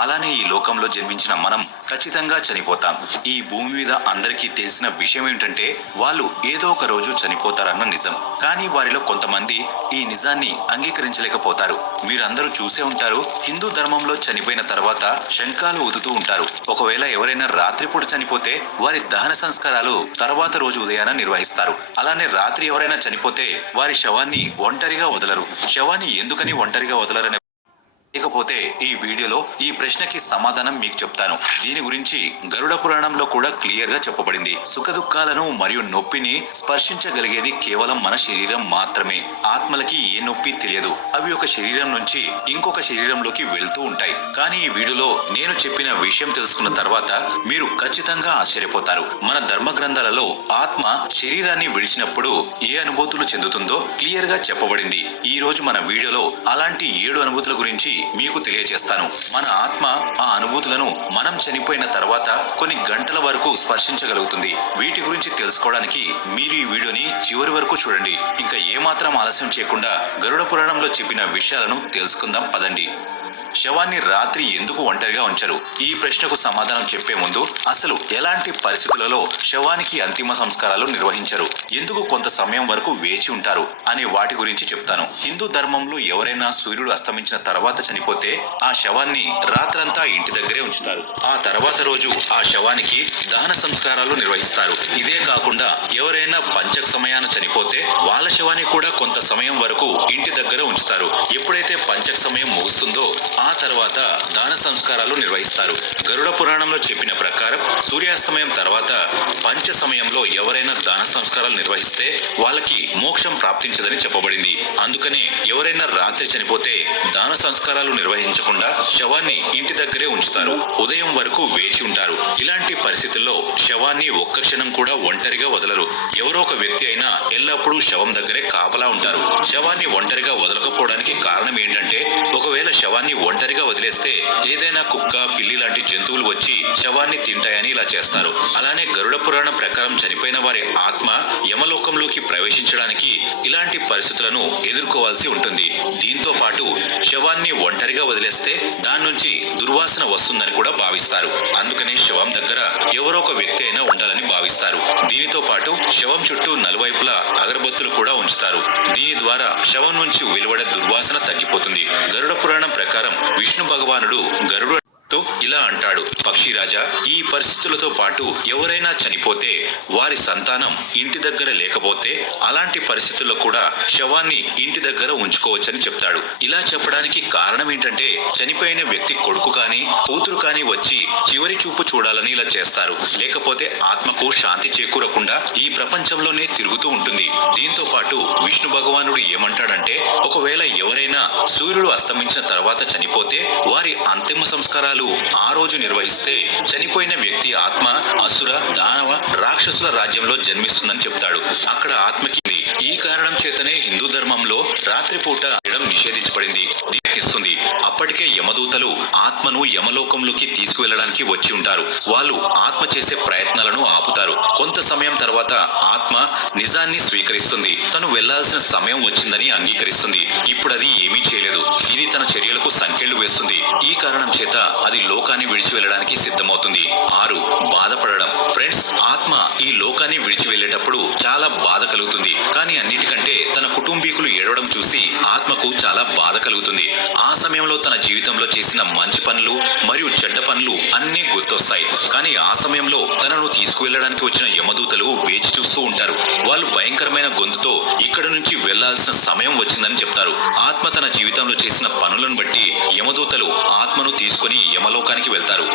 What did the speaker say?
అలానే ఈ లోకంలో జన్మించిన మనం ఖచ్చితంగా చనిపోతాం. ఈ భూమి మీద అందరికీ తెలిసిన విషయం ఏమిటంటే వాళ్ళు ఏదో ఒక రోజు చనిపోతారన్న నిజం. కానీ వారిలో కొంతమంది ఈ నిజాన్ని అంగీకరించలేకపోతారు. మీరందరూ చూసే ఉంటారు హిందూ ధర్మంలో చనిపోయిన తర్వాత శంఖాలు ఊదుతూ ఉంటారు. ఒకవేళ ఎవరైనా రాత్రిపూట చనిపోతే వారి దహన సంస్కారాలు తర్వాత రోజు ఉదయాన నిర్వహిస్తారు. అలానే రాత్రి ఎవరైనా చనిపోతే వారి శవాన్ని ఒంటరిగా వదలరు. శవాన్ని ఎందుకని ఒంటరిగా వదలరనే ఇకపోతే ఈ వీడియోలో ఈ ప్రశ్నకి సమాధానం మీకు చెప్తాను. దీని గురించి గరుడ పురాణంలో కూడా క్లియర్గా చెప్పబడింది. సుఖదుఖాలను మరియు నొప్పిని స్పర్శించగలిగేది కేవలం మన శరీరం మాత్రమే. ఆత్మలకి ఏ నొప్పి తెలియదు. అవి ఒక శరీరం నుంచి ఇంకొక శరీరంలోకి వెళ్తూ ఉంటాయి. కానీ ఈ వీడియోలో నేను చెప్పిన విషయం తెలుసుకున్న తర్వాత మీరు ఖచ్చితంగా ఆశ్చర్యపోతారు. మన ధర్మ గ్రంథాలలో ఆత్మ శరీరాన్ని విడిచినప్పుడు ఏ అనుభూతులు చెందుతుందో క్లియర్గా చెప్పబడింది. ఈ రోజు మన వీడియోలో అలాంటి ఏడు అనుభూతుల గురించి మీకు తెలియజేస్తాను. మన ఆత్మ ఆ అనుభూతులను మనం చనిపోయిన తర్వాత కొన్ని గంటల వరకు స్పర్శించగలుగుతుంది. వీటి గురించి తెలుసుకోవడానికి మీరు ఈ వీడియోని చివరి వరకు చూడండి. ఇంకా ఏమాత్రం ఆలస్యం చేయకుండా గరుడ పురాణంలో చెప్పిన విషయాలను తెలుసుకుందాం. పదండి. శవాన్ని రాత్రి ఎందుకు ఒంటరిగా ఉంచరు? ఈ ప్రశ్నకు సమాధానం చెప్పే ముందు అసలు ఎలాంటి పరిస్థితులలో శవానికి అంతిమ సంస్కారాలు నిర్వహించరు? ఎందుకు కొంత సమయం వరకు వేచి ఉంటారు? అనే వాటి గురించి చెప్తాను. హిందూ ధర్మంలో ఎవరైనా సూర్యుడు అస్తమించిన తర్వాత చనిపోతే ఆ శవాన్ని రాత్రంతా ఇంటి దగ్గరే ఉంచుతారు. ఆ తర్వాత రోజు ఆ శవానికి దహన సంస్కారాలు నిర్వహిస్తారు. ఇదే కాకుండా సమయాన చనిపోతే వాళ్ళ శవాన్ని కూడా కొంత సమయం వరకు ఇంటి దగ్గర ఉంచుతారు. ఎప్పుడైతే పంచక సమయం ముగుస్తుందో ఆ తర్వాత దాన సంస్కారాలు నిర్వహిస్తారు. గరుడ పురాణంలో చెప్పిన ప్రకారం సూర్యాస్తమయం తర్వాత పంచ సమయంలో ఎవరైనా దాన సంస్కారాలు నిర్వహిస్తే వాళ్ళకి మోక్షం ప్రాప్తించదని చెప్పబడింది. అందుకనే ఎవరైనా రాత్రి చనిపోతే దాన సంస్కారాలు నిర్వహించకుండా శవాన్ని ఇంటి దగ్గరే ఉంచుతారు. ఉదయం వరకు వేచి ఉంటారు. ఇలాంటి పరిస్థితుల్లో శవాన్ని ఒక్క క్షణం కూడా ఒంటరిగా వదలరు. ఎవరో ఒక వ్యక్తి అయినా ఎల్లప్పుడూ శవం దగ్గరే కాపలా ఉంటారు. శవాన్ని ఒంటరిగా వదలకపోవడానికి కారణం ఏంటంటే ఒకవేళ శవాన్ని ఒంటరిగా వదిలేస్తే ఏదైనా కుక్క పిల్లి లాంటి జంతువులు వచ్చి శవాన్ని తింటాయని ఇలా చేస్తారు. అలానే గరుడ పురాణం ప్రకారం చనిపోయిన వారి ఆత్మ యమలోకంలోకి ప్రవేశించడానికి ఇలాంటి పరిస్థితులను ఎదుర్కోవాల్సి ఉంటుంది. దీంతో పాటు శవాన్ని ఒంటరిగా వదిలేస్తే దాని నుంచి దుర్వాసన వస్తుందని కూడా భావిస్తారు. అందుకనే శవం దగ్గర ఎవరో ఒక వ్యక్తి అయినా ఉండాలని భావిస్తారు. దీనితో పాటు శవం చుట్టూ నలువైపులా అగరబత్తులు కూడా ఉంచుతారు. దీని ద్వారా శవం నుంచి వెలువడే దుర్వాసన తగ్గిపోతుంది. గరుడ పురాణం ప్రకారం విష్ణు భగవానుడు గరుడు తో ఇలా అంటాడు పక్షిరాజా ఈ పరిస్థితులతో పాటు ఎవరైనా చనిపోతే వారి సంతానం ఇంటి దగ్గర లేకపోతే అలాంటి పరిస్థితుల్లో కూడా శవాన్ని ఇంటి దగ్గర ఉంచుకోవచ్చని చెప్తాడు. ఇలా చెప్పడానికి కారణం ఏంటంటే చనిపోయిన వ్యక్తి కొడుకు కానీ కూతురు కానీ వచ్చి చివరి చూపు చూడాలని ఇలా చేస్తారు. లేకపోతే ఆత్మకు శాంతి చేకూరకుండా ఈ ప్రపంచంలోనే తిరుగుతూ ఉంటుంది. దీంతో పాటు విష్ణు భగవానుడు ఏమంటాడంటే ఒకవేళ ఎవరైనా సూర్యుడు అస్తమించిన తర్వాత చనిపోతే వారి అంతిమ సంస్కారాలు ఆ రోజు నిర్వహిస్తే చనిపోయిన వ్యక్తి ఆత్మ అసుర దానవ రాక్షసుల రాజ్యంలో జన్మిస్తుందని చెప్తాడు. అక్కడ ఆత్మకి ఈ కారణం చేతనే హిందూ ధర్మంలో రాత్రిపూట నిషేధించబడింది. ఇస్తుంది. అప్పటికే యమదూతలు ఆత్మను యమలోకంలోకి తీసుకువెళ్ళడానికి వచ్చి ఉంటారు. వాళ్ళు ఆత్మ చేసే ప్రయత్నాలను ఆపుతారు. కొంత సమయం తర్వాత ఆత్మ నిజాన్ని స్వీకరిస్తుంది. తను వెళ్ళాల్సిన సమయం వచ్చిందని అంగీకరిస్తుంది. ఇప్పుడు అది ఏమీ చేయలేదు. ఇది తన చర్యలకు సంకెళ్ళు వేస్తుంది. ఈ కారణం చేత అది లోకాన్ని విడిచి వెళ్ళడానికి సిద్ధమవుతుంది. ఆరు బాధపడడం. ఫ్రెండ్స్ ఆత్మ ఈ లోకాన్ని విడిచి వెళ్ళేటప్పుడు చాలా బాధ కలుగుతుంది. కానీ అన్నిటికంటే తన కుటుంబీకులు ఏడవడం చూసి ఆత్మకు చాలా బాధ కలుగుతుంది. ఆ సమయంలో తన జీవితంలో చేసిన మంచి పనులు మరియు చెడ్డ పనులు అన్ని గుర్తొస్తాయి. కానీ ఆ సమయంలో తనను తీసుకువెళ్ళడానికి వచ్చిన యమదూతలు వేచి చూస్తూ ఉంటారు. వాళ్ళు భయంకరమైన గొంతుతో ఇక్కడ నుంచి వెళ్ళాల్సిన సమయం వచ్చిందని చెప్తారు. ఆత్మ తన జీవితంలో చేసిన పనులను బట్టి యమదూతలు ఆత్మను తీసుకొని యమలోకానికి వెళ్తారు.